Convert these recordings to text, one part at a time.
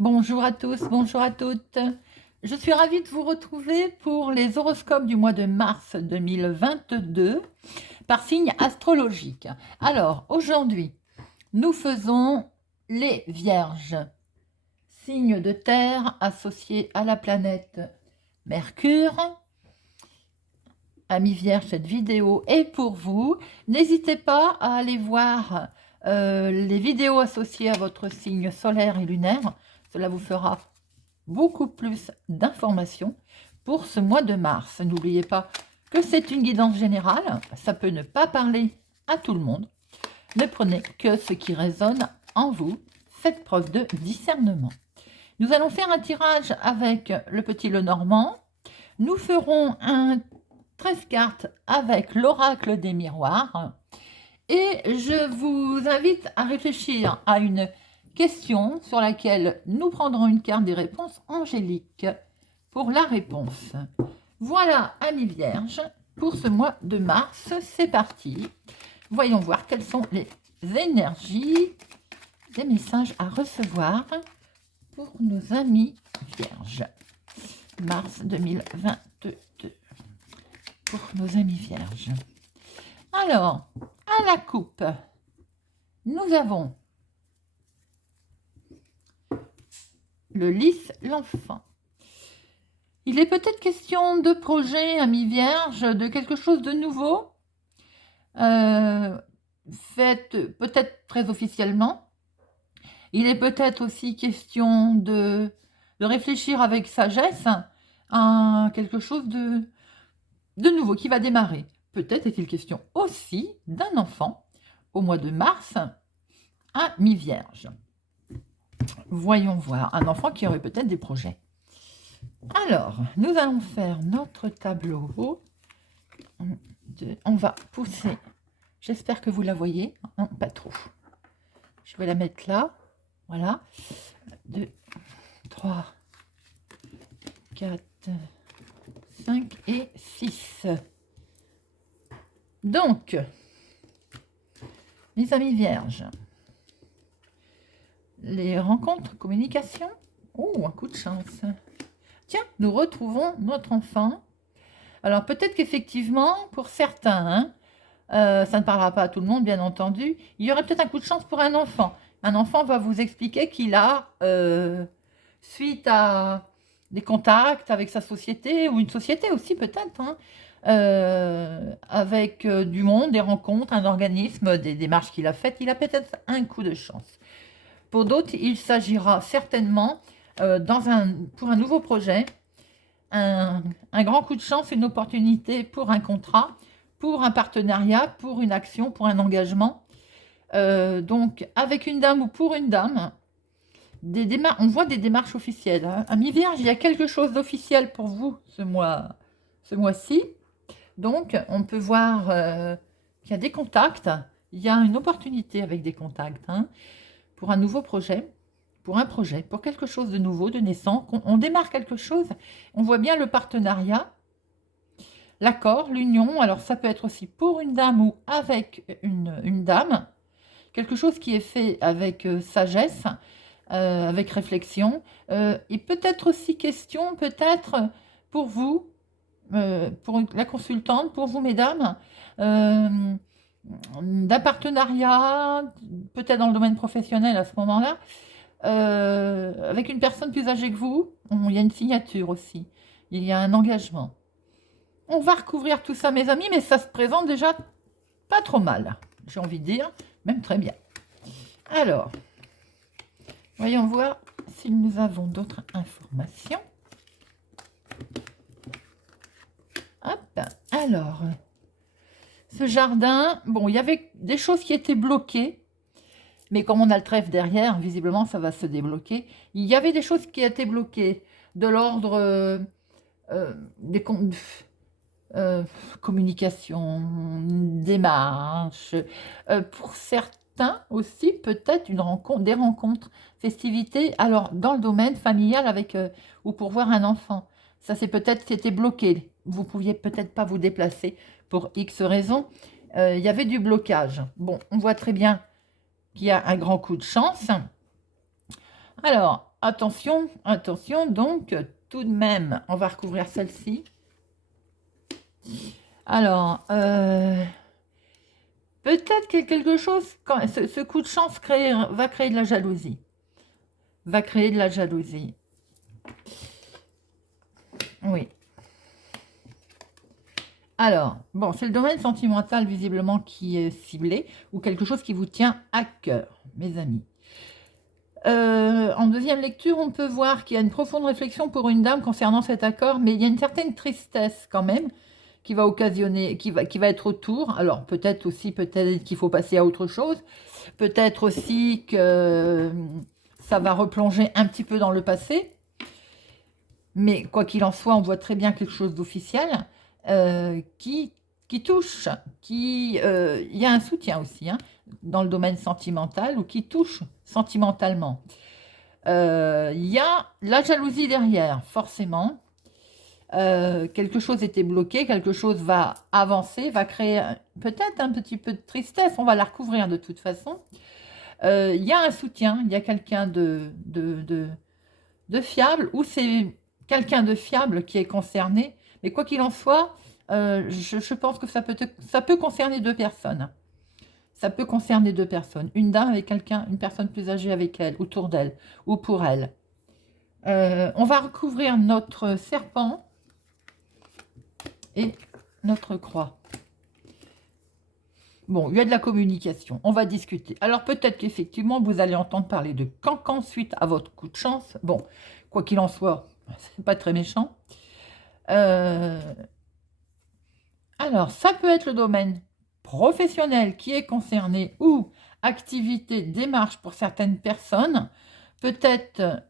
Bonjour à tous, bonjour à toutes. Je suis ravie de vous retrouver pour les horoscopes du mois de mars 2022 par signe astrologique. Alors, aujourd'hui, nous faisons les Vierges, signe de terre associé à la planète Mercure. Amis Vierges, cette vidéo est pour vous. N'hésitez pas à aller voir les vidéos associées à votre signe solaire et lunaire. Cela vous fera beaucoup plus d'informations pour ce mois de mars. N'oubliez pas que c'est une guidance générale. Ça peut ne pas parler à tout le monde. Ne prenez que ce qui résonne en vous. Faites preuve de discernement. Nous allons faire un tirage avec le petit Lenormand. Nous ferons un 13 cartes avec l'oracle des miroirs. Et je vous invite à réfléchir à une question sur laquelle nous prendrons une carte des réponses angéliques pour la réponse. Voilà, amis vierges, pour ce mois de mars, c'est parti. Voyons voir quelles sont les énergies, des messages à recevoir pour nos amis vierges. Mars 2022, pour nos amis vierges. Alors, à la coupe, nous avons le lys, l'enfant. Il est peut-être question de projet, amis vierges, de quelque chose de nouveau, fait peut-être très officiellement. Il est peut-être aussi question de réfléchir avec sagesse à quelque chose de nouveau qui va démarrer. Peut-être est-il question aussi d'un enfant au mois de mars à mi-vierge. Voyons voir, un enfant qui aurait peut-être des projets. Alors, nous allons faire notre tableau. On va pousser. J'espère que vous la voyez. Non, pas trop. Je vais la mettre là. Voilà. 2, 3, 4, 5 et 6. Donc, mes amis vierges, les rencontres, communication. Oh, un coup de chance. Tiens, nous retrouvons notre enfant. Alors, peut-être qu'effectivement, pour certains, ça ne parlera pas à tout le monde, bien entendu, il y aurait peut-être un coup de chance pour un enfant. Un enfant va vous expliquer qu'il a, suite à des contacts avec sa société, ou une société aussi peut-être, hein, avec du monde, des rencontres, un organisme, des démarches qu'il a faites, il a peut-être un coup de chance. Pour d'autres, il s'agira certainement, pour un nouveau projet, un grand coup de chance, une opportunité pour un contrat, pour un partenariat, pour une action, pour un engagement. Donc, avec une dame ou pour une dame, on voit des démarches officielles. Hein. Amis Vierge, il y a quelque chose d'officiel pour vous ce mois-ci. Donc, on peut voir qu'il y a des contacts. Il y a une opportunité avec des contacts, hein, pour un nouveau projet, pour quelque chose de nouveau, de naissant. On démarre quelque chose. On voit bien le partenariat, l'accord, l'union. Alors, ça peut être aussi pour une dame ou avec une dame. Quelque chose qui est fait avec sagesse, avec réflexion. Et peut-être aussi question, peut-être pour vous, pour la consultante, pour vous mesdames, d'un partenariat, peut-être dans le domaine professionnel à ce moment-là, avec une personne plus âgée que vous. Il y a une signature aussi, il y a un engagement. On va recouvrir tout ça, mes amis, mais ça se présente déjà pas trop mal, j'ai envie de dire, même très bien. Alors, voyons voir si nous avons d'autres informations. Hop, alors, ce jardin, bon, il y avait des choses qui étaient bloquées, mais comme on a le trèfle derrière, visiblement, ça va se débloquer. Il y avait des choses qui étaient bloquées, de l'ordre des communications, démarches, pour certains aussi, peut-être des rencontres, festivités, alors dans le domaine familial avec ou pour voir un enfant. Ça, c'était bloqué. Vous pouviez peut-être pas vous déplacer pour X raisons. Il y avait du blocage. Bon, on voit très bien qu'il y a un grand coup de chance. Alors, attention, attention, donc, tout de même, on va recouvrir celle-ci. Alors, peut-être que quelque chose, quand ce coup de chance va créer de la jalousie. Va créer de la jalousie. Oui. Alors, bon, c'est le domaine sentimental visiblement qui est ciblé, ou quelque chose qui vous tient à cœur, mes amis. En deuxième lecture, on peut voir qu'il y a une profonde réflexion pour une dame concernant cet accord, mais il y a une certaine tristesse quand même qui va occasionner, qui va être autour. Alors peut-être aussi, peut-être qu'il faut passer à autre chose. Peut-être aussi que ça va replonger un petit peu dans le passé. Mais quoi qu'il en soit, on voit très bien quelque chose d'officiel qui touche, il y a un soutien aussi dans le domaine sentimental ou qui touche sentimentalement. Il y a la jalousie derrière, forcément. Quelque chose était bloqué, quelque chose va avancer, va créer peut-être un petit peu de tristesse, on va la recouvrir de toute façon. Il y a un soutien, il y a quelqu'un de fiable, ou c'est quelqu'un de fiable qui est concerné, mais quoi qu'il en soit, je pense que ça peut concerner deux personnes. Ça peut concerner deux personnes, une dame avec quelqu'un, une personne plus âgée avec elle, autour d'elle, ou pour elle. On va recouvrir notre serpent et notre croix. Bon, il y a de la communication, on va discuter. Alors peut-être qu'effectivement, vous allez entendre parler de cancan suite à votre coup de chance. Bon, quoi qu'il en soit, c'est pas très méchant. Alors, ça peut être le domaine professionnel qui est concerné ou activité, démarche pour certaines personnes. Peut-être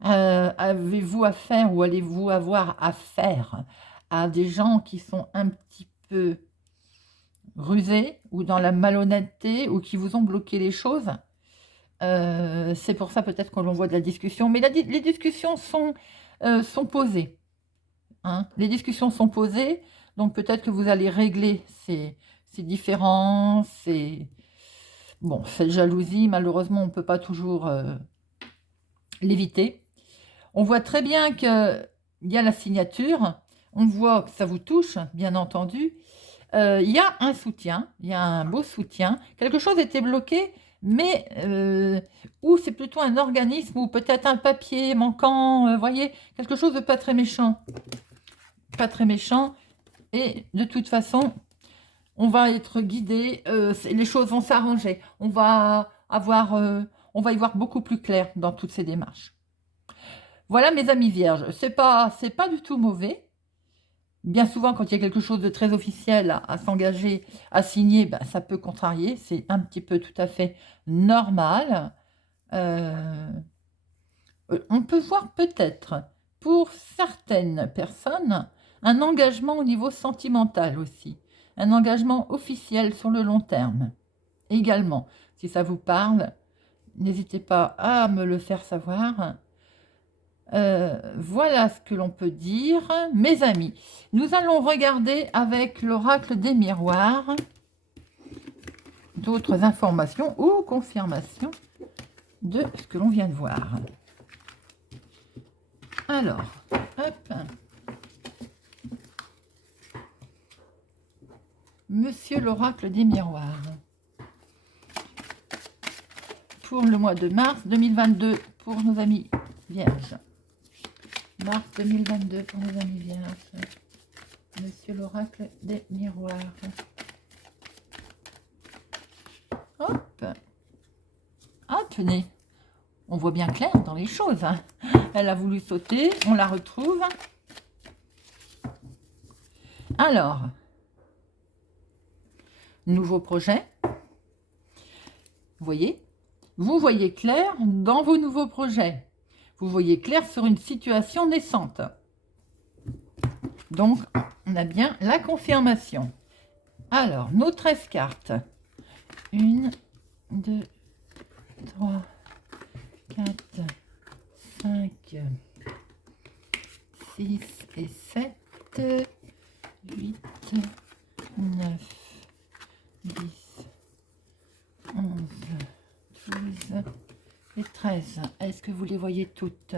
avez-vous affaire ou allez-vous avoir affaire à des gens qui sont un petit peu rusés ou dans la malhonnêteté ou qui vous ont bloqué les choses. C'est pour ça peut-être que l'on voit de la discussion. Mais les discussions sont posées. Les discussions sont posées. Donc peut-être que vous allez régler ces différences. Bon, cette jalousie, malheureusement, on ne peut pas toujours l'éviter. On voit très bien qu'il y a la signature. On voit que ça vous touche, bien entendu. Il y a un soutien, il y a un beau soutien. Quelque chose était bloqué, mais ou c'est plutôt un organisme ou peut-être un papier manquant, voyez, quelque chose de pas très méchant. Pas très méchant. Et de toute façon, on va être guidé, les choses vont s'arranger. On va y voir beaucoup plus clair dans toutes ces démarches. Voilà mes amis vierges, c'est pas du tout mauvais. Bien souvent, quand il y a quelque chose de très officiel à s'engager, à signer, ben, ça peut contrarier. C'est un petit peu tout à fait normal. On peut voir peut-être, pour certaines personnes, un engagement au niveau sentimental aussi. Un engagement officiel sur le long terme. Également, si ça vous parle, n'hésitez pas à me le faire savoir. Voilà ce que l'on peut dire. Mes amis, nous allons regarder avec l'oracle des miroirs d'autres informations ou confirmations de ce que l'on vient de voir. Alors, hop. Monsieur l'oracle des miroirs. Pour le mois de mars 2022, pour nos amis vierges. Mars 2022 pour nos amis vierges. Monsieur l'oracle des miroirs. Hop. Ah, tenez. On voit bien clair dans les choses. Elle a voulu sauter. On la retrouve. Alors. Nouveau projet. Vous voyez clair dans vos nouveaux projets. Vous voyez clair sur une situation naissante. Donc, on a bien la confirmation. Alors, nos 13 cartes. 1, 2, 3, 4, 5, 6 et 7, 8, 9, 10, 11, 12 et 13. Est-ce que vous les voyez toutes?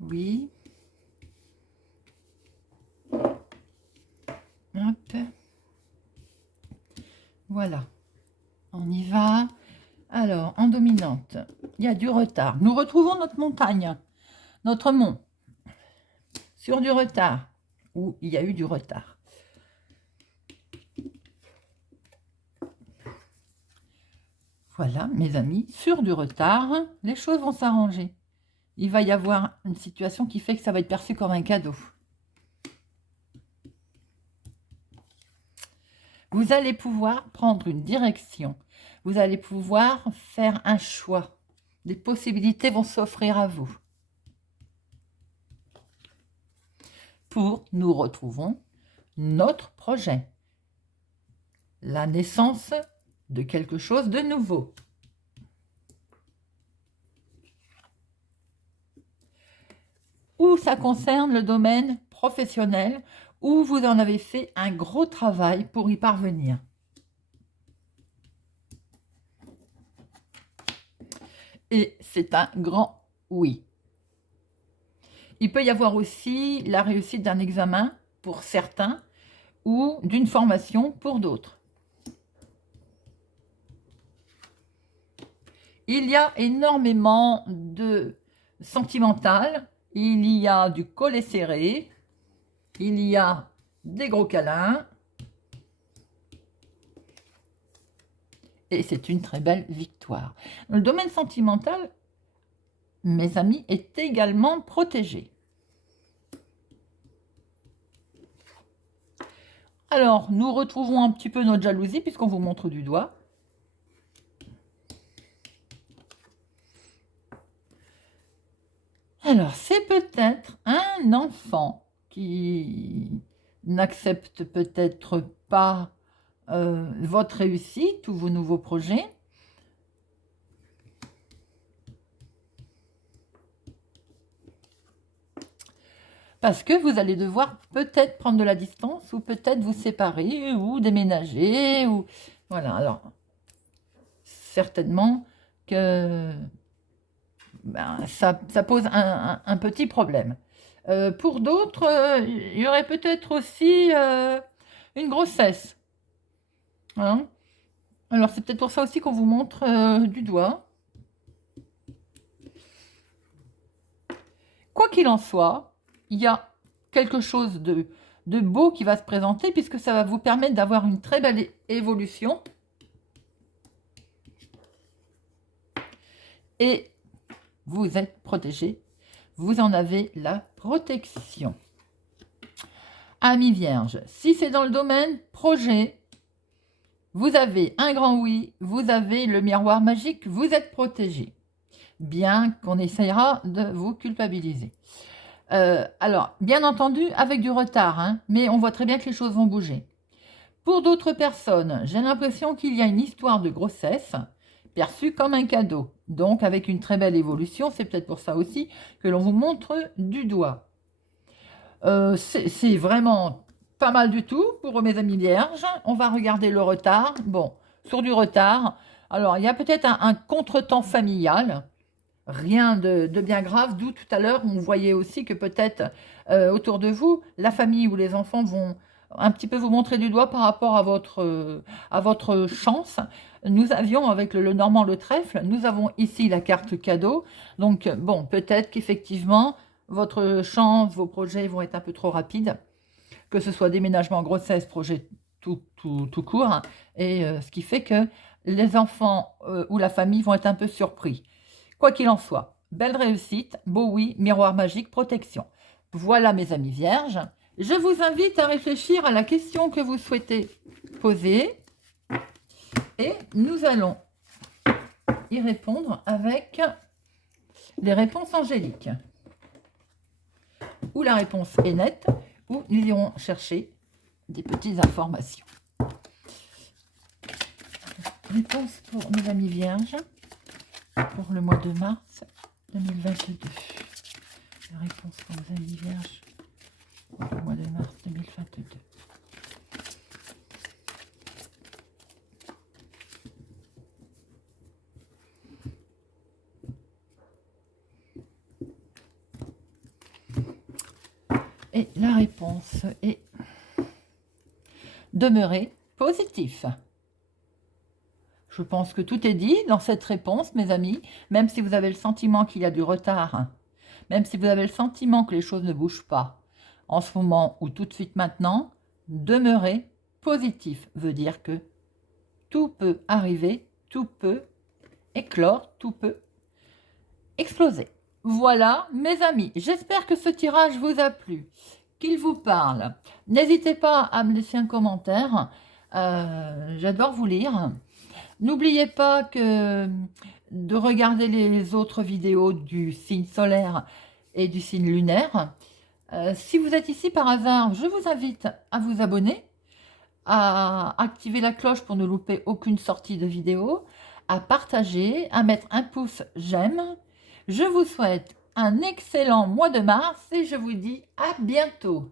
Oui. Hop. Voilà. On y va. Alors, en dominante, il y a du retard. Nous retrouvons notre montagne, notre mont, sur du retard, où il y a eu du retard. Voilà, mes amis, sur du retard, les choses vont s'arranger. Il va y avoir une situation qui fait que ça va être perçu comme un cadeau. Vous allez pouvoir prendre une direction. Vous allez pouvoir faire un choix. Des possibilités vont s'offrir à vous. Nous retrouvons notre projet. La naissance de quelque chose de nouveau. Ou ça concerne le domaine professionnel, où vous en avez fait un gros travail pour y parvenir. Et c'est un grand oui. Il peut y avoir aussi la réussite d'un examen pour certains ou d'une formation pour d'autres. Il y a énormément de sentimental, il y a du collet serré, il y a des gros câlins. Et c'est une très belle victoire. Le domaine sentimental, mes amis, est également protégé. Alors, nous retrouvons un petit peu notre jalousie puisqu'on vous montre du doigt. Alors, c'est peut-être un enfant qui n'accepte peut-être pas votre réussite ou vos nouveaux projets. Parce que vous allez devoir peut-être prendre de la distance ou peut-être vous séparer ou déménager. Ou voilà, alors certainement que ça pose un petit problème. Pour d'autres, il y aurait peut-être aussi une grossesse. Hein. Alors c'est peut-être pour ça aussi qu'on vous montre du doigt. Quoi qu'il en soit, il y a quelque chose de beau qui va se présenter puisque ça va vous permettre d'avoir une très belle évolution. Et vous êtes protégé. Vous en avez la protection. Amis vierges, si c'est dans le domaine projet, vous avez un grand oui, vous avez le miroir magique, vous êtes protégé. Bien qu'on essayera de vous culpabiliser. Alors, bien entendu, avec du retard, hein, mais on voit très bien que les choses vont bouger. Pour d'autres personnes, j'ai l'impression qu'il y a une histoire de grossesse perçue comme un cadeau. Donc, avec une très belle évolution, c'est peut-être pour ça aussi que l'on vous montre du doigt. C'est vraiment pas mal du tout pour mes amis vierges. On va regarder le retard. Bon, sur du retard, alors il y a peut-être un contretemps familial. Rien de bien grave, d'où tout à l'heure, on voyait aussi que peut-être autour de vous, la famille ou les enfants vont un petit peu vous montrer du doigt par rapport à votre chance. Nous avions, avec le Normand le trèfle, nous avons ici la carte cadeau. Donc, bon, peut-être qu'effectivement, votre chance, vos projets vont être un peu trop rapides, que ce soit déménagement, grossesse, projet tout court. Hein, et ce qui fait que les enfants ou la famille vont être un peu surpris. Quoi qu'il en soit, belle réussite, beau oui, miroir magique, protection. Voilà mes amis vierges. Je vous invite à réfléchir à la question que vous souhaitez poser et nous allons y répondre avec les réponses angéliques. Où la réponse est nette, ou nous irons chercher des petites informations. Réponse pour mes amis vierges pour le mois de mars 2022. La réponse pour mes amis vierges pour le mois de mars 2022. Et la réponse est demeurer positif. Je pense que tout est dit dans cette réponse, mes amis. Même si vous avez le sentiment qu'il y a du retard, même si vous avez le sentiment que les choses ne bougent pas en ce moment ou tout de suite maintenant, demeurer positif veut dire que tout peut arriver, tout peut éclore, tout peut exploser. Voilà, mes amis, j'espère que ce tirage vous a plu, qu'il vous parle. N'hésitez pas à me laisser un commentaire, j'adore vous lire. N'oubliez pas de regarder les autres vidéos du signe solaire et du signe lunaire. Si vous êtes ici par hasard, je vous invite à vous abonner, à activer la cloche pour ne louper aucune sortie de vidéo, à partager, à mettre un pouce j'aime. Je vous souhaite un excellent mois de mars et je vous dis à bientôt.